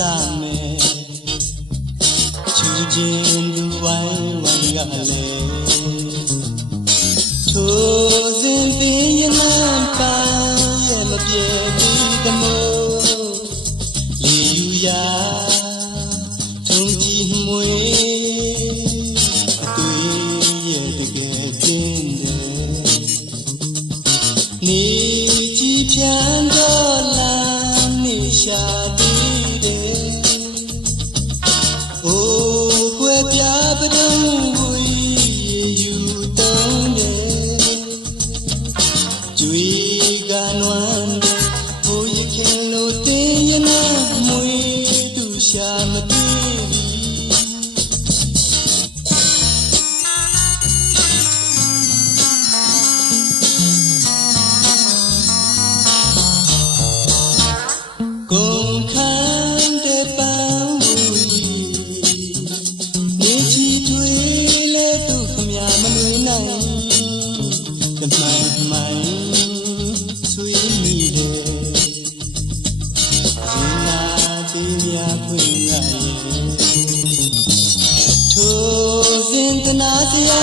လာမယ်ချူချင်းလူဝိုင်းဝိုင်းကလည်းထိုးစင်ပင်ရလမ်းပန်းရဲ့မပြေဘူးကမို့လီယူရာထုံကြည့်မွေအတွေ့ရဲ့တကယ်တင်းတယ်နေကြည့်ပြန်တော့လာနေရှာသေးတယ်အိုးကွယ်ပြပတုံးဝီယူတုံးတယ်ကျွေးကနွမ်းတယ်ဘိုးရခင်လို့တင်းရနာမွေသူရှာမတွေ့ကုန်ခန်းတဲ့ပန်းဝူကြီးနေချီထွေးလဲသူခမမနှွေးနိုင်တမိုင်းမိုင်းဆွေးမိတယ်ဇင်နာသေးများဖွင့်ရရဲ့ထိုးစင်တနာစရာ